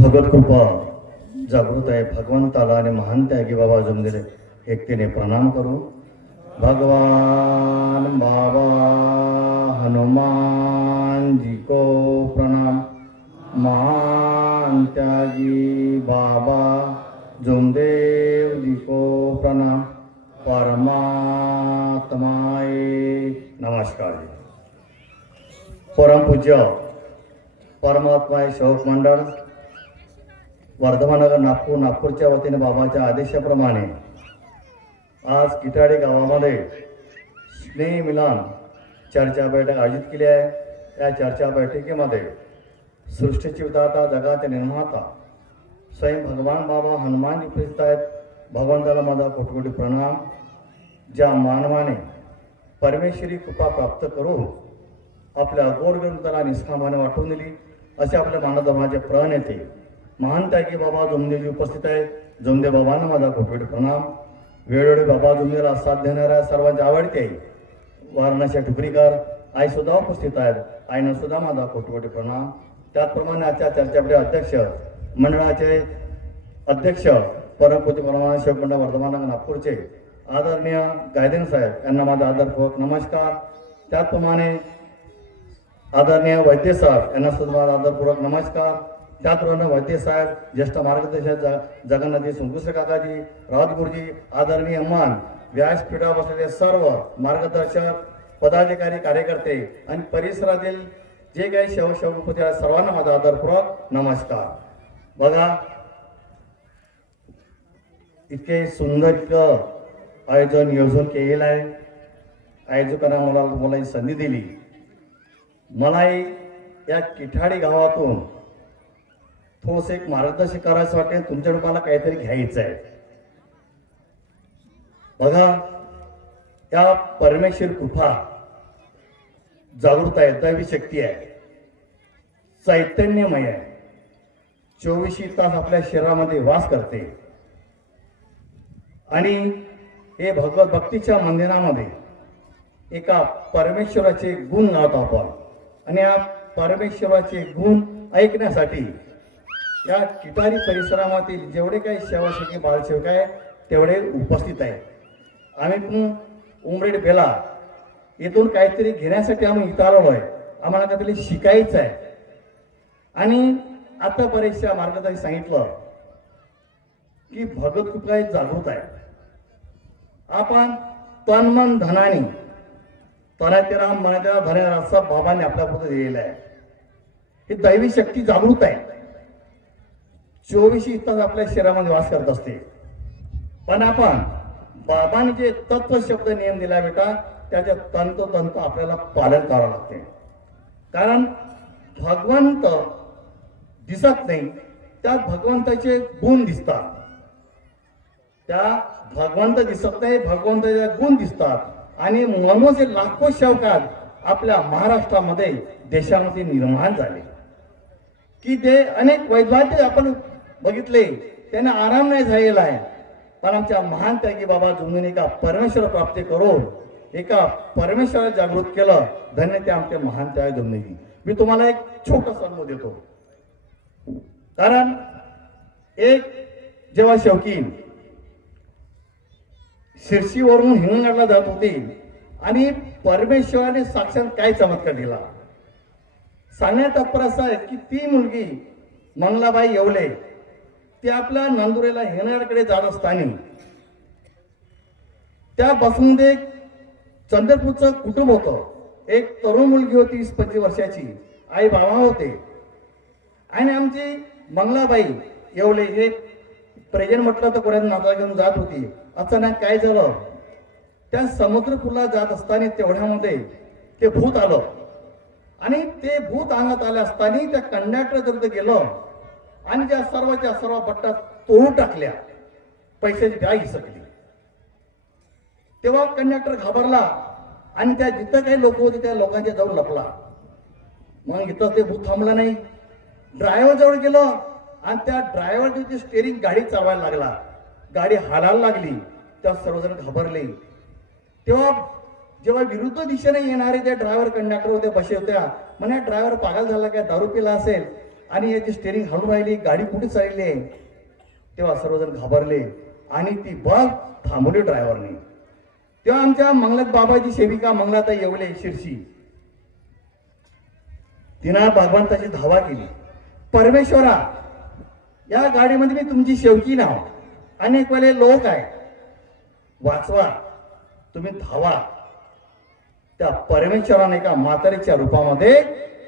भगत कृपा जागृत आहे भगवंताला आणि महान त्यागी बाबा जमलेले एकतेने प्रणाम करू. भगवान बाबा हनुमान जी को प्रणाम. महान त्यागी बाबा जुमदेव जी को प्रणाम. परमात्माए नमस्कार. परमपूज्य परमात्मा शौक मंडळ वर्धमानगर नागपूरच्या वतीने बाबाच्या आदेशाप्रमाणे आज किटाडे गावामध्ये स्नेह मिलन चर्चा बैठक आयोजित केली आहे. या चर्चा बैठकीमध्ये सृष्टीची विधाता जगाचे निर्माता स्वयं भगवान बाबा हनुमानजी उपस्थित आहेत. भगवंताला माझा कोटी प्रणाम. ज्या मानवाने परमेश्वरी कृपा प्राप्त करून आपल्या गोरगरिबाला निष्कामाने वाटून दिली असे आपल्या मानवधर्माचे प्रणेते महान त्यागी बाबा जुमदेवजी उपस्थित आहेत. जुमदेव बाबांना माझा कोटी प्रणाम. वेळोवेळी बाबा जुमदेवला साथ देणाऱ्या सर्वांचे आवडते वाराणसी ठुकरीकर आई सुद्धा उपस्थित आहेत. आईनं सुद्धा माझा कोटी प्रणाम. त्याचप्रमाणे आजच्या चर्चेमध्ये अध्यक्ष मंडळाचे अध्यक्ष परमपूज्य परमानंद शिवक मंडळ वर्धमान नागपूरचे आदरणीय गायधन साहेब यांना माझा आदरपूर्वक नमस्कार. त्याचप्रमाणे आदरणीय वैद्य साहेब यांना सुद्धा माझा आदरपूर्वक नमस्कार. त्याचप्रमाणे वैद्य साहेब ज्येष्ठ मार्गदर्शक जगन्नाथजी सुंकुश्री काकाजी राऊतगुरुजी आदरणीय मान व्यासपीठावर बसलेले सर्व मार्गदर्शक पदाधिकारी कार्यकर्ते आणि परिसरातील जे काही सेवक आहेत सर्वांना माझा आदरपूर्वक नमस्कार. बघा इतके सुंदर आयोजन नियोजन केलेलं आहे. आयोजकांना मला बोलायची संधी दिली. मलाही या किठाडी गावातून थोडंसं एक मार्गदर्शन करायचं वाटेल. तुमच्याकडून मला काहीतरी घ्यायचं आहे. बघा या परमेश्वर कृपा जागृत आहे, दैवी शक्ती आहे, चैतन्यमय आहे, 24 तास आपल्या शरीरामध्ये वास करते. आणि हे भगवत भक्तीच्या मंदिरामध्ये एका परमेश्वराचे गुण गातो आपण. आणि या परमेश्वराचे गुण ऐकण्यासाठी या किटारी परिसरामधील जेवढे काही सेवासेवकी बालसेवक आहे तेवढे उपस्थित आहे. आम्ही पण उमरेड बेला येथून काहीतरी घेण्यासाठी आम्ही इथं आलो आहे. आम्हाला काहीतरी शिकायचं आहे. आणि आता बरेचशा मार्गदर्शक सांगितलं की भगवत कृपा जागृत आहे. आपण तन मन धनाने तनातेरा मनातेरा धनातेरा असं बाबांनी आपल्यापुढे दिलेलं आहे. ही दैवी शक्ती जागृत आहे. 24 तास आपल्या शरीरामध्ये वास करत असते. पण आपण बाबांनी जे तत्व शब्द नियम दिला बेटा त्याचे तंतोतंत आपल्याला पालन करावं लागते. कारण भगवंत दिसत नाही, त्यात भगवंताचे गुण दिसतात. त्या भगवंत दिसत नाही, भगवंताचे गुण दिसतात. आणि म्हणून जे लाखो सेवकात आपल्या महाराष्ट्रामध्ये देशामध्ये निर्माण झाले की ते अनेक वैद्वांचे आपण बघितले त्यांना आराम नाही झालेला आहे. पण आमच्या महान त्यागी बाबा जुमदेवने एका परमेश्वर प्राप्ती करून एका परमेश्वराला जागृत केलं. धन्य ते आमचे महान त्यागी जुमदेवजी. मी तुम्हाला एक छोटासा अनुभव देतो. कारण एक जेव्हा शौकीन शिर्षीवरून हिंगणघाटला जात होती आणि परमेश्वराने साक्षात काय चमत्कार दिला सांगण्यात तात्पर्य असं आहे की ती मुलगी मंगलाबाई येवले ती आपल्या नंदुरेला हिंगणघाटकडे जात असताना त्या बसमध्ये चंद्रपूरचं कुटुंब होतं. एक तरुण मुलगी होती 20-25 वर्षाची, आई बाबा होते. आणि आमची मंगलाबाई येवले हे प्रेझेंट म्हटलं तर कोणाला नाता घेऊन जात होती. अचानक काय झालं, त्या समुद्रपूरला जात असताना तेवढ्यामध्ये ते भूत आलं. आणि ते भूत अंगात आले असताना त्या कंडक्टर जर गेलं आणि त्या सर्वच्या सर्व बट्टा तोडून टाकल्या, पैशाची बॅग हिसकली. तेव्हा कंडक्टर घाबरला आणि त्या जिथं काही लोक होते त्या लोकांच्या जाऊन लपला. मग इथं ते भूत थांबला नाही. ड्रायव्हर जवळ गेलं आणि त्या ड्रायव्हरची स्टेरिंग गाडी चालवायला लागला. गाडी हालायला लागली. त्या सर्वजण घाबरले. तेव्हा जेव्हा विरुद्ध दिशेने येणारे ते ड्रायव्हर कंडक्टर होते बसे होत्या म्हणे ड्रायव्हर पागल झाला काय, दारू पिला असेल आणि याची स्टेरिंग हलून राहिली, गाडी कुठे चालली आहे, तेव्हा सर्वजण घाबरले आणि ती बस थांबवली ड्रायव्हरने. तेव्हा आमच्या मंगलात बाबाची सेविका मंगलाताई येवले शिरशी, तिनं भगवंताची धावा केली. परमेश्वरा, या गाडीमध्ये मी तुमची शेवकी नाव, अनेक वेळे लोक आहे, वाचवा, तुम्ही धावा. त्या परमेश्वराने एका म्हातारीच्या रूपामध्ये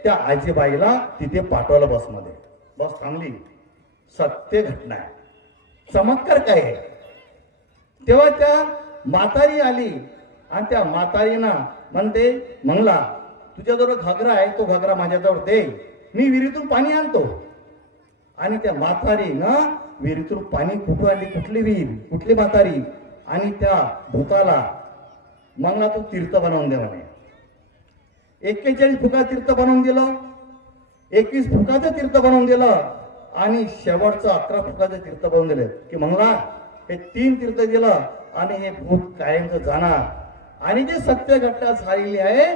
त्या आजीबाईला तिथे पाठवलं बसमध्ये. बस थांबली. सत्य घटना आहे. चमत्कार काय आहे. तेव्हा त्या म्हातारी आली आणि त्या म्हातारीनं म्हणते, मंगला, तुझ्याजवळ घागरा आहे, तो घागरा माझ्याजवळ दे, मी विहिरीतून पाणी आणतो. आणि त्या म्हातारी ना विहिरीतून पाणी कुठून आणली, कुठली विहीर, कुठली म्हातारी, आणि त्या भूताला मंगला तू तीर्थ बनवून दे म्हणे. 41 फुका तीर्थ बनवून दिलं, 21 फुकाचं तीर्थ बनवून दिलं आणि शेवटचं 11 फुकाचं तीर्थ बनवून दिलं की मंगला हे 3 तीर्थ दिलं आणि हे भूत कायमचं जाणार. आणि जे सत्य घटना झालेली आहे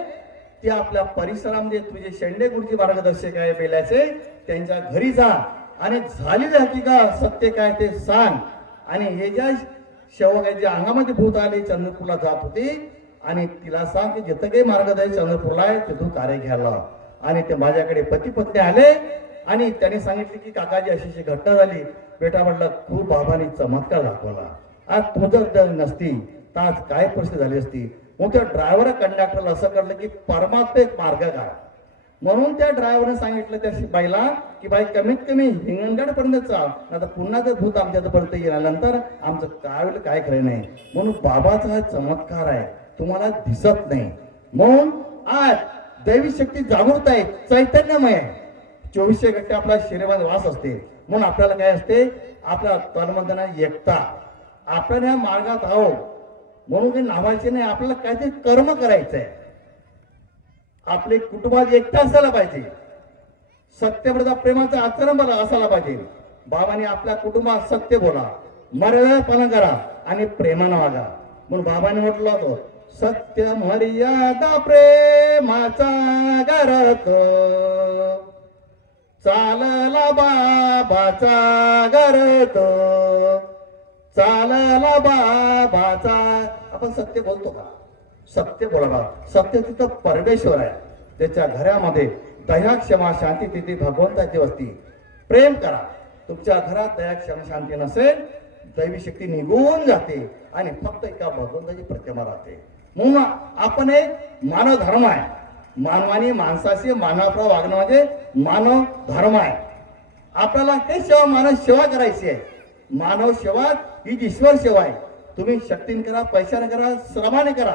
ते आपल्या परिसरामध्ये तुझे शेंडे गुरुजी मार्गदर्शक आहे बेल्याचे, त्यांच्या घरी जा आणि झालेली हकीकत सत्य काय ते सांग. आणि हे ज्या शेवकाच्या अंगामध्ये भूत आले, चंद्रपूरला जात होते, आणि तिला सांग की जिथं काही मार्गदर्शक चंद्रपूरला आहे तिथून कार्य घ्यायला. आणि ते माझ्याकडे पती पत्नी आले आणि त्यांनी सांगितले की काकाजी अशी अशी घटना झाली. बेटा म्हटलं खूप बाबांनी चमत्कार दाखवला, आज तुझं जर नसती तर आज काय परिस्थिती झाली असती. मग त्या ड्रायव्हर कंडक्टरला असं कळलं की परमात्मा एक मार्ग काय. म्हणून त्या ड्रायव्हरने सांगितलं त्या बाईला की बाई कमीत कमी हिंगणघाट पर्यंत चाल, आता पुन्हा जर भूत आमच्यापर्यंत येण्यानंतर आमचं काय होईल काय खरं नाही. म्हणून बाबाचा हा चमत्कार आहे, तुम्हाला दिसत नाही. म्हणून आज दैवी शक्ती जागृत आहे, चैतन्यमय आहे. 24 घंटे आपल्या शरीरामध्ये वास असते. म्हणून आपल्याला काय असते, आपल्या तनमधना एकता. आपण या मार्गात आहोत म्हणून काही नावाचे नाही, आपल्याला काहीतरी कर्म करायचं आहे. आपले कुटुंबात एकता असायला पाहिजे, सत्यप्रदा प्रेमाचं आचरण बघा असायला पाहिजे. बाबाने आपल्या कुटुंबात सत्य बोला, मर्यादापणा करा आणि प्रेमानं वागा. म्हणून बाबाने म्हटलं होतं, सत्य मर्यादा प्रेमाचा गरत, चालला बाबाचा गरत, चालला बाबाचा. आपण सत्य बोलतो का? सत्य बोला. सत्य तिथं परमेश्वर आहे, त्याच्या घरामध्ये दया क्षमा शांती, तिथे भगवंताची वस्ती. प्रेम करा. तुमच्या घरात दया क्षमा शांती नसेल, दैवी शक्ती निघून जाते आणि फक्त एका भगवंताची प्रतिमा राहते. म्हणून आपण एक मानव धर्म आहे. मानवाने माणसाशी मानवप्रमाणे वागणं म्हणजे मानव धर्म आहे. आपल्याला काही सेवा, मानव सेवा करायची आहे. मानव सेवा ही ईश्वर सेवा आहे. तुम्ही शक्तीने करा, पैशाने करा, श्रमाने करा,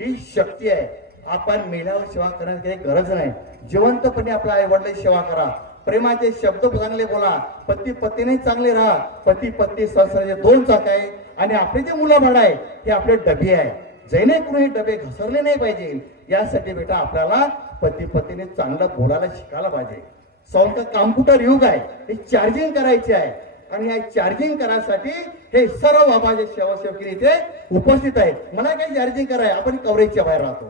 ही शक्ती आहे. आपण मेल्यावर सेवा करण्याची काही गरज नाही. जिवंतपणे आपल्या आई वडिलांची सेवा करा. प्रेमाचे शब्द चांगले बोला. पती पत्नीने चांगले राहा. पती पत्नी संसाराचे 2 चाक आहे आणि आपले जे मुलं बाळ आहे ते आपले डबे आहे. जेणेकरून हे डबे घसरले नाही पाहिजे, यासाठी बेटा आपल्याला पती पत्नीने चांगलं बोलायला शिकायला पाहिजे. कॉम्प्युटर युग आहे, हे चार्जिंग करायचे आहे आणि या चार्जिंग करायसाठी हे सर्व बाबाचे सेवासेवकी इथे उपस्थित आहेत. मला काही चार्जिंग कराय, आपण कव्हरेजच्या बाहेर राहतो,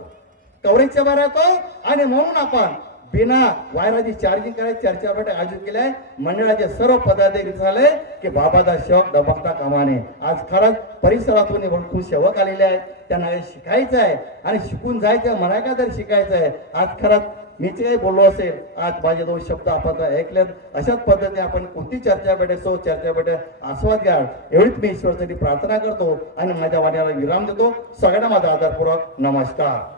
कव्हरेजच्या बाहेर राहतो आणि म्हणून आपण बिना वायराची चार्जिंग करायची चर्चा बैठक आयोजित केली. मंडळाचे सर्व पदाधिकारी झाले की बाबाचा सेवक दबकता कामाने. आज खरंच परिसरातून भरपूर सेवक आलेले आहेत, त्यांना हे शिकायचं आहे आणि शिकून जायचं. मला काय तर शिकायचं आहे. आज खरंच मी जे काही बोललो असेल, आज माझे 2 शब्द आपण ऐकलेत. अशाच पद्धतीने आपण कोणती चर्चा बैठक चर्चा बैठक आस्वाद घ्या, एवढीच मी ईश्वरासाठी प्रार्थना करतो आणि माझ्या वाण्याला विराम देतो. सगळ्यांना माझा आदरपूर्वक नमस्कार.